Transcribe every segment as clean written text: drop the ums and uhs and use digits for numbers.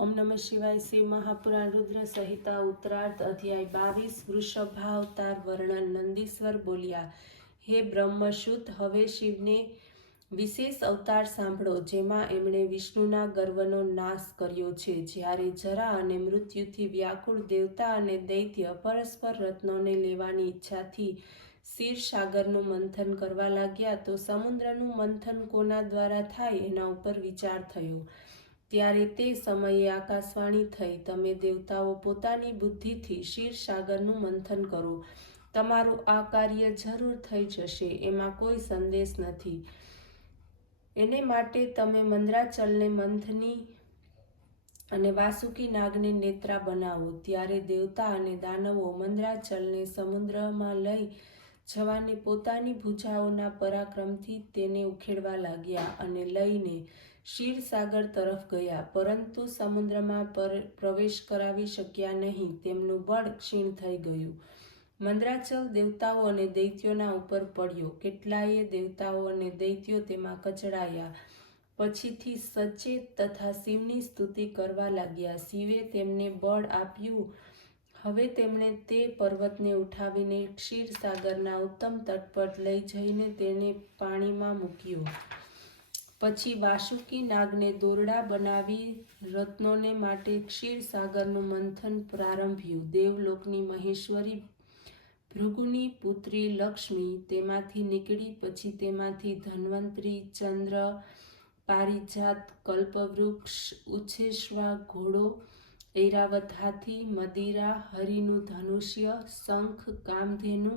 ओम नमः शिवाय। शिव महापुराण रुद्र संहिता उत्तरार्ध अध्याय 22 वृषभावतार वर्णन। नंदीश्वर बोलिया, हे બ્રહ્મસુત, હવે શિવને વિશેષ અવતાર સાંભળો, જેમાં એમણે વિષ્ણુના ગર્વનો નાશ કર્યો છે. જ્યારે જરા અને મૃત્યુથી વ્યાકુળ દેવતા અને દૈત્ય પરસ્પર રત્નોને લેવાની ઈચ્છાથી ક્ષીરસાગરનું મંથન કરવા લાગ્યા, તો સમુદ્રનું મંથન કોના દ્વારા થાય એના ઉપર વિચાર થયો. ત્યારે તે સમયે આકાશવાણી થઈ, તમે દેવતાઓ પોતાની બુદ્ધિથી ક્ષીરસાગરનું મંથન કરો. તમારું આ કાર્ય જરૂર થઈ જશે, એમાં કોઈ સંદેશ નથી. એને માટે તમે મંદરાચલને મંથની અને વાસુકી નાગને નેત્રા બનાવો. ત્યારે દેવતા અને દાનવો મંદરાચલને સમુદ્રમાં લઈ જવાને પોતાની ભુજાઓના પરાક્રમથી તેને ઉખેડવા લાગ્યા અને લઈને ક્ષીરસાગર તરફ ગયા, પરંતુ સમુદ્રમાં પ્રવેશ કરાવી શક્યા નહીં. તેમનું બળ ક્ષીણ થઈ ગયું. મંદરાચલ દેવતાઓ અને દૈત્યોના ઉપર પડ્યો. કેટલાય દેવતાઓ અને દૈત્યો તેમાં કચડાયા. પછીથી સચેત તથા શિવની સ્તુતિ કરવા લાગ્યા. શિવે તેમને બળ આપ્યું. હવે તેમણે તે પર્વતને ઉઠાવીને ક્ષીરસાગરના ઉત્તમ તટ પર લઈ જઈને તેને પાણીમાં મૂક્યો. પછી વાસુકી નાગને દોરડા બનાવી રત્નોને માટે ક્ષીરસાગરનું મંથન પ્રારંભ્યું. દેવલોકની મહેશ્વરી ભૃગુની પુત્રી લક્ષ્મી તેમાંથી નીકળી. પછી તેમાંથી ધન્વંતરી, ચંદ્ર, પારિજાત, કલ્પવૃક્ષ, ઉચ્છેશ્વા ઘોડો, ઐરાવત હાથી, મદિરા, હરિનું ધનુષ્ય, શંખ, કામધેનુ,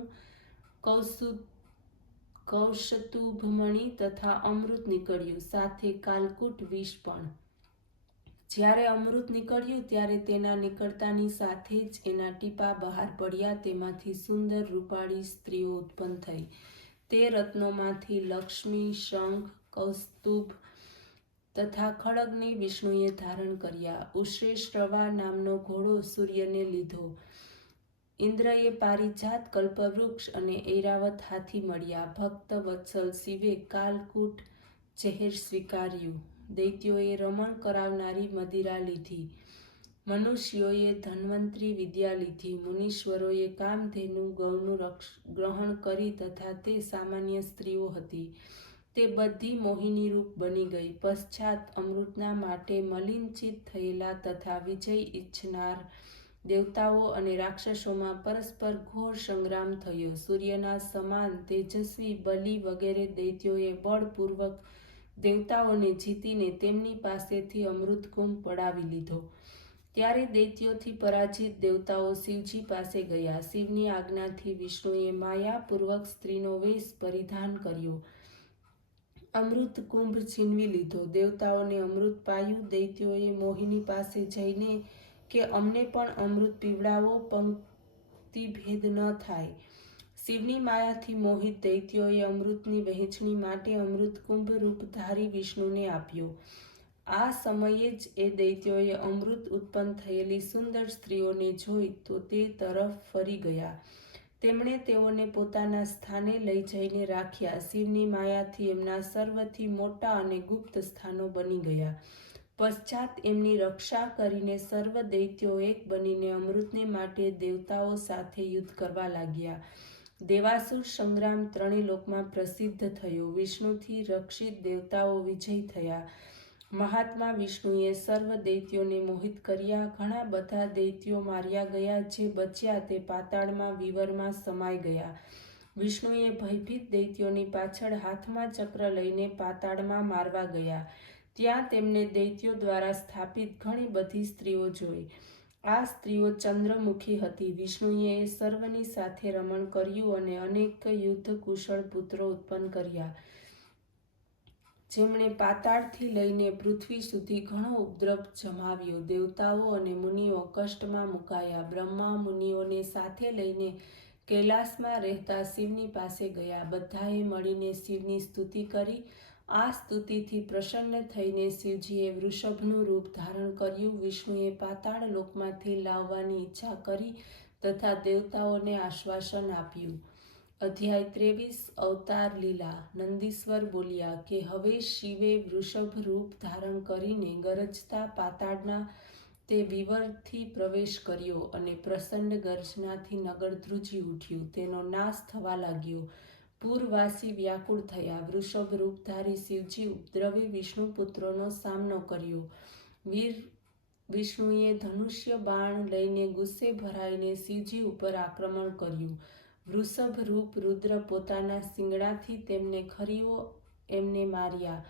કૌશતુભમણિ તથા અમૃત નીકળ્યું, સાથે કાલકૂટ વિષ પણ. જ્યારે અમૃત નીકળ્યું ત્યારે તેના નીકળતાની સાથે જ એના ટીપા બહાર પડ્યા. તેમાંથી સુંદર રૂપાળી સ્ત્રીઓ ઉત્પન્ન થઈ. તે રત્નોમાંથી લક્ષ્મી, શંખ, કૌસ્તુભ તથા ખડગને વિષ્ણુએ ધારણ કર્યા. ઉશ્રેશ્રવા નામનો ઘોડો સૂર્યને લીધો. ઇન્દ્રએ પારિજાત, કલ્પવૃક્ષ અને ઐરાવત હાથી મળ્યા. ભક્ત વત્સલ શિવે કાલકૂટ ઝેર સ્વીકાર્યું. દૈત્યોએ રમણ કરાવનારી મદિરા લીધી. મનુષ્યોએ ધન્વંતરી વિદ્યા લીધી. મુનીશ્વરોએ કામધેનુ ગૌનું ગ્રહણ કરી તથા તે સામાન્ય સ્ત્રીઓ હતી. તે બધી મોહિની રૂપ બની ગઈ. પશ્ચાત અમૃતના માટે મલિનચિત થયેલા તથા વિજય ઈચ્છનાર દેવતાઓ અને રાક્ષસોમાં પરસ્પર ઘોર સંગ્રામ થયો. સૂર્યના સમાન તેજસ્વી બલિ વગેરે દૈત્યોએ બળપૂર્વક દેવતાઓને જીતીને તેમની પાસેથી અમૃતકુંભ પડાવી લીધો. ત્યારે દૈત્યોથી પરાજિત દેવતાઓ શિવજી પાસે ગયા. શિવની આજ્ઞાથી વિષ્ણુએ માયાપૂર્વક સ્ત્રીનો વેશ પરિધાન કર્યો. અમૃત કુંભ છીનવી લીધો. દેવતાઓને અમૃત પાયું. દૈત્યોએ મોહિની પાસે જઈને કે અમને પણ અમૃત પીવડાવો, પંક્તિભેદ ન થાય. શિવની માયાથી મોહિત દૈત્યોએ અમૃતની વહેંચણી માટે અમૃત કુંભ રૂપધારી વિષ્ણુને આપ્યો. આ સમયે જ એ દૈત્યોએ અમૃત ઉત્પન્ન થયેલી સુંદર સ્ત્રીઓને જોઈ તો તે તરફ ફરી ગયા. તેમણે તેઓને પોતાના સ્થાને લઈ જઈને રાખ્યા. શિવની માયાથી એમના સર્વથી મોટા અને ગુપ્ત સ્થાનો બની ગયા. પશ્ચાત એમની રક્ષા કરીને સર્વ દૈત્યો એક બનીને અમૃતને માટે દેવતાઓ સાથે યુદ્ધ કરવા લાગ્યા. દેવાસુર સંગ્રામ ત્રણેય લોકમાં પ્રસિદ્ધ થયો. વિષ્ણુથી રક્ષિત દેવતાઓ વિજય થયા. મહાત્મા વિષ્ણુએ સર્વ દૈત્યોને મોહિત કર્યા. ઘણા બધા દૈત્યો માર્યા ગયા. જે બચ્યા તે પાતાળમાં વિવરમાં સમાઈ ગયા. વિષ્ણુએ ભયભીત દૈત્યોની પાછળ હાથમાં ચક્ર લઈને પાતાળમાં મારવા ગયા. ત્યાં તેમને દૈત્યો દ્વારા સ્થાપિત ઘણી બધી સ્ત્રીઓ જોઈ. આ સ્ત્રીઓ ચંદ્રમુખી હતી. વિષ્ણુએ એ સર્વની સાથે રમણ કર્યું અને અનેક યુદ્ધ કુશળ પુત્રો ઉત્પન્ન કર્યા, જેમણે પાતાળથી લઈને પૃથ્વી સુધી ઘણો ઉપદ્રવ જમાવ્યો. દેવતાઓ અને મુનિઓ કષ્ટમાં મુકાયા. બ્રહ્મા મુનિઓને સાથે લઈને કૈલાસમાં રહેતા શિવની પાસે ગયા. બધાએ મળીને શિવની સ્તુતિ કરી. આ સ્તુતિથી પ્રસન્ન થઈને શિવજીએ વૃષભનું રૂપ ધારણ કર્યું. વિષ્ણુએ પાતાળ લોકમાંથી લાવવાની ઈચ્છા કરી તથા દેવતાઓને આશ્વાસન આપ્યું. અધ્યાય 23 અવતાર લીલા. નંદીશ્વર બોલ્યા કે હવે શિવે વૃષભ રૂપ ધારણ કરીને ગરજતા પાતાળના તે વિવરથી પ્રવેશ કર્યો અને પ્રચંડ ગર્જનાથી નગર ધ્રુજી ઉઠ્યું. તેનો નાશ થવા લાગ્યો. પૂરવાસી વ્યાકુળ થયા. વૃષભ રૂપધારી શિવજી ઉપદ્રવી વિષ્ણુપુત્રોનો સામનો કર્યો. વીર વિષ્ણુએ ધનુષ્ય બાણ લઈને ગુસ્સે ભરાઈને શિવજી ઉપર આક્રમણ કર્યું. વૃષભ રૂપ રુદ્ર પોતાના શિંગડાથી તેમને ખરીઓ એમને માર્યા.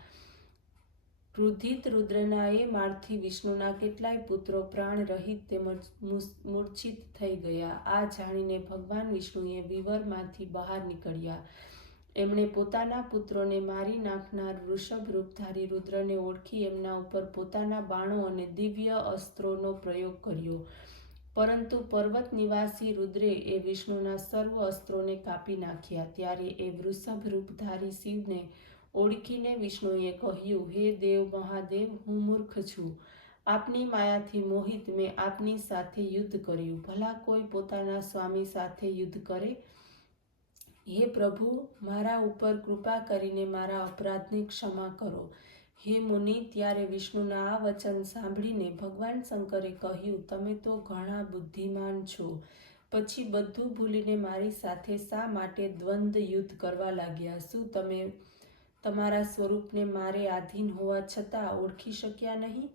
ક્રુધિત રુદ્રના એ મારથી વિષ્ણુના કેટલાય પુત્રો પ્રાણ રહિત તેમજ મૂર્છિત થઈ ગયા. આ જાણીને ભગવાન વિષ્ણુએ વિવરમાંથી બહાર નીકળ્યા. એમણે પોતાના પુત્રોને મારી નાખનાર વૃષભ રૂપધારી રુદ્રને ઓળખી એમના ઉપર પોતાના બાણો અને દિવ્ય અસ્ત્રોનો પ્રયોગ કર્યો. પરંતુ પર્વત નિવાસી રુદ્રે એ વિષ્ણુના સર્વ અસ્ત્રોને કાપી નાખ્યા. ત્યારે એ વૃષભ રૂપધારી શિવને ઓળખીને વિષ્ણુએ કહ્યું, હે દેવ મહાદેવ, હું મૂર્ખ છું. આપની માયાથી મોહિત મેં આપની સાથે યુદ્ધ કર્યું. ભલા કોઈ પોતાના સ્વામી સાથે યુદ્ધ કરે? હે પ્રભુ, મારા ઉપર કૃપા કરીને મારા અપરાધને ક્ષમા કરો. હે મુનિ, ત્યારે વિષ્ણુના આ વચન સાંભળીને ભગવાન શંકરે કહ્યું, તમે તો ઘણા બુદ્ધિમાન છો. પછી બધું ભૂલીને મારી સાથે શા માટે દ્વંદ્વ યુદ્ધ કરવા લાગ્યા? શું તમે તમારા સ્વરૂપને મારે આધીન હોવા છતાં ઓળખી શક્યા નહીં?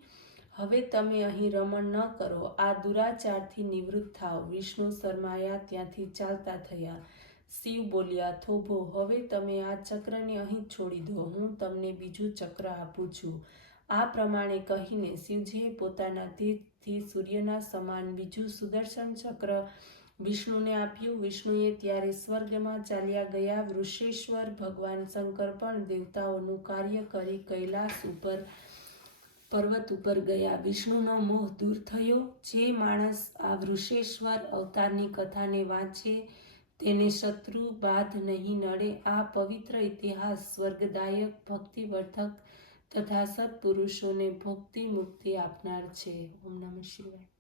હવે તમે અહીં રમણ ન કરો. આ દુરાચારથી નિવૃત્ત થાઓ. વિષ્ણુ શરમાયા ત્યાંથી ચાલતા થયા. શિવ બોલ્યા, થોભો, હવે તમે આ ચક્રને અહીં છોડી દો. હું તમને બીજું ચક્ર આપું છું. આ પ્રમાણે કહીને શિવજીએ પોતાના તેજથી સૂર્યના સમાન બીજું સુદર્શન ચક્ર વિષ્ણુને આપ્યું. વિષ્ણુએ ત્યારે સ્વર્ગમાં ચાલ્યા ગયા. વૃષેશ્વર ભગવાન શંકર પણ દેવતાઓનું કાર્ય કરી કૈલાસ ઉપર પર્વત ઉપર ગયા. વિષ્ણુનો મોહ દૂર થયો. જે માણસ આ વૃષેશ્વર અવતારની કથાને વાંચે તેને શત્રુ બાધ નહીં નડે. આ પવિત્ર ઇતિહાસ સ્વર્ગદાયક, ભક્તિવર્ધક તથા સત્પુરુષોને ભોગતી મુક્તિ આપનાર છે. ઓમ નમઃ શિવાય.